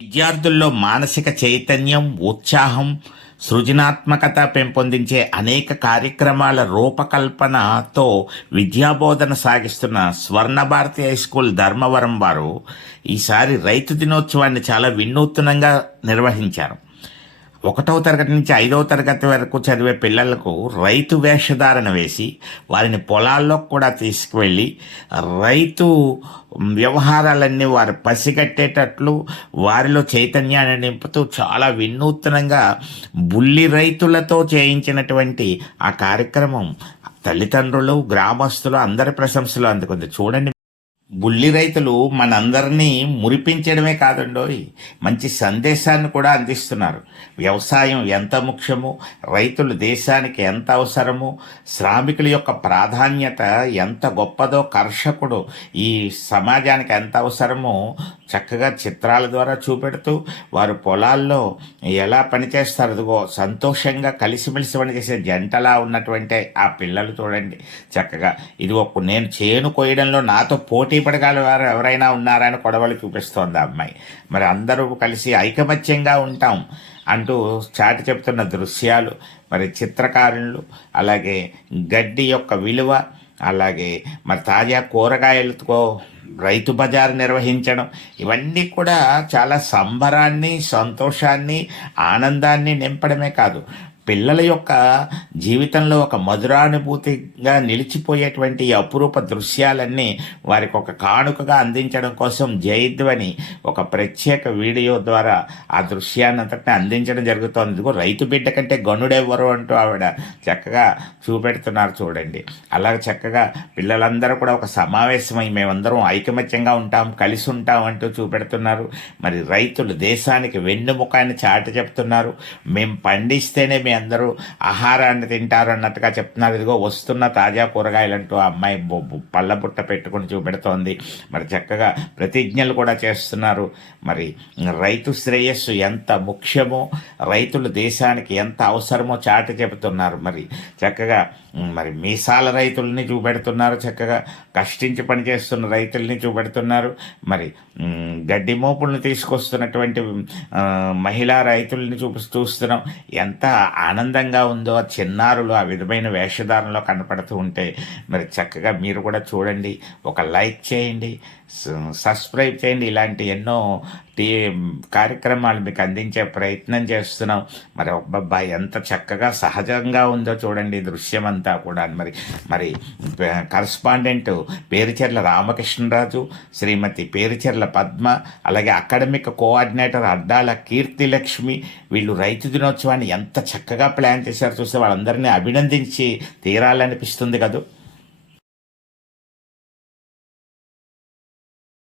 విద్యార్థుల్లో మానసిక చైతన్యం, ఉత్సాహం, సృజనాత్మకత పెంపొందించే అనేక కార్యక్రమాల రూపకల్పనతో విద్యాబోధన సాగిస్తున్న స్వర్ణ భారతి హై స్కూల్ ధర్మవరం వారు ఈసారి రైతు దినోత్సవాన్ని చాలా వినూత్నంగా నిర్వహించారు. 1వ తరగతి నుంచి 5వ తరగతి వరకు చదివే పిల్లలకు రైతు వేషధారణ వేసి వారిని పొలాల్లో కూడా తీసుకువెళ్ళి రైతు వ్యవహారాలన్నీ వారు పసిగట్టేటట్లు వారిలో చైతన్యాన్ని నింపుతూ చాలా వినూత్నంగా బుల్లి రైతులతో చేయించినటువంటి ఆ కార్యక్రమం తల్లిదండ్రులు, గ్రామస్తులు అందరి ప్రశంసలు అందుకుంది. చూడండి, బుల్లి రైతులు మనందరినీ మురిపించడమే కాదండోయ్, మంచి సందేశాన్ని కూడా అందిస్తున్నారు. వ్యవసాయం ఎంత ముఖ్యమో, రైతులు దేశానికి ఎంత అవసరమో, శ్రామికుల యొక్క ప్రాధాన్యత ఎంత గొప్పదో, కర్షకుడు ఈ సమాజానికి ఎంత అవసరమో చక్కగా చిత్రాల ద్వారా చూపెడుతూ వారు పొలాల్లో ఎలా పనిచేస్తారు, అదిగో సంతోషంగా కలిసిమెలిసి పనిచేసే జంటలా ఉన్నటువంటి ఆ పిల్లలు చూడండి. చక్కగా ఇదిగో నేను చేను కోయడంలో నాతో పోటీ పడగల వారు ఎవరైనా ఉన్నారని కొడవలు చూపిస్తోంది ఆ అమ్మాయి. మరి అందరూ కలిసి ఐకమత్యంగా ఉంటాం అంటూ చాటి చెప్తున్న దృశ్యాలు, మరి చిత్రకారులు, అలాగే గడ్డి యొక్క విలువ, అలాగే మరి తాజా కూరగాయలతో రైతు బజార్ నిర్వహించడం, ఇవన్నీ కూడా చాలా సంబరాన్ని, సంతోషాన్ని, ఆనందాన్ని నింపడమే కాదు, పిల్లల యొక్క జీవితంలో ఒక మధురానుభూతిగా నిలిచిపోయేటువంటి అపురూప దృశ్యాలన్నీ వారికి ఒక కానుకగా అందించడం కోసం జయధ్వని ఒక ప్రత్యేక వీడియో ద్వారా ఆ దృశ్యాన్ని అంతటిని అందించడం జరుగుతోంది. ఇదిగో రైతు బిడ్డ కంటే గనుడెవ్వరు అంటూ ఆవిడ చక్కగా చూపెడుతున్నారు చూడండి. అలాగే చక్కగా పిల్లలందరూ కూడా ఒక సమావేశమై మేమందరం ఐకమత్యంగా ఉంటాం, కలిసి ఉంటాం అంటూ చూపెడుతున్నారు. మరి రైతులు దేశానికి వెన్నుముకాన్ని చాటి చెప్తున్నారు. మేము పండిస్తేనే అందరూ ఆహారాన్ని తింటారు అన్నట్టుగా చెప్తున్నారు. ఇదిగో వస్తున్న తాజా కూరగాయలంటూ ఆ అమ్మాయి పళ్ళ బుట్ట పెట్టుకుని చూపెడుతోంది. మరి చక్కగా ప్రతిజ్ఞలు కూడా చేస్తున్నారు. మరి రైతు శ్రేయస్సు ఎంత ముఖ్యమో, రైతులు దేశానికి ఎంత అవసరమో చాటి చెబుతున్నారు. మరి చక్కగా మరి మీసాల రైతుల్ని చూపెడుతున్నారు, చక్కగా కష్టించి పనిచేస్తున్న రైతుల్ని చూపెడుతున్నారు. మరి గడ్డి మోపుల్ని తీసుకొస్తున్నటువంటి మహిళా రైతుల్ని చూస్తున్నాం. ఎంత ఆనందంగా ఉందో ఆ చిన్నారులు ఆ విధమైన వేషధారణలో కనపడుతూ ఉంటే మరి చక్కగా మీరు కూడా చూడండి, ఒక లైక్ చేయండి, సబ్స్క్రైబ్ చేయండి. ఇలాంటి ఎన్నో కార్యక్రమాలు మీకు అందించే ప్రయత్నం చేస్తున్నాం. మరి అబ్బబ్బా ఎంత చక్కగా సహజంగా ఉందో చూడండి దృశ్యం అంతా కూడా. మరి కరస్పాండెంట్ పేరుచెర్ల రామకృష్ణరాజు, శ్రీమతి పేరుచెర్ల పద్మ, అలాగే అకాడమిక్ కోఆర్డినేటర్ అడ్డాల కీర్తిలక్ష్మి, వీళ్ళు రైతు దినోత్సవాన్ని ఎంత చక్కగా ప్లాన్ చేశారు చూస్తే వాళ్ళందరినీ అభినందించి తీరాలనిపిస్తుంది కదా.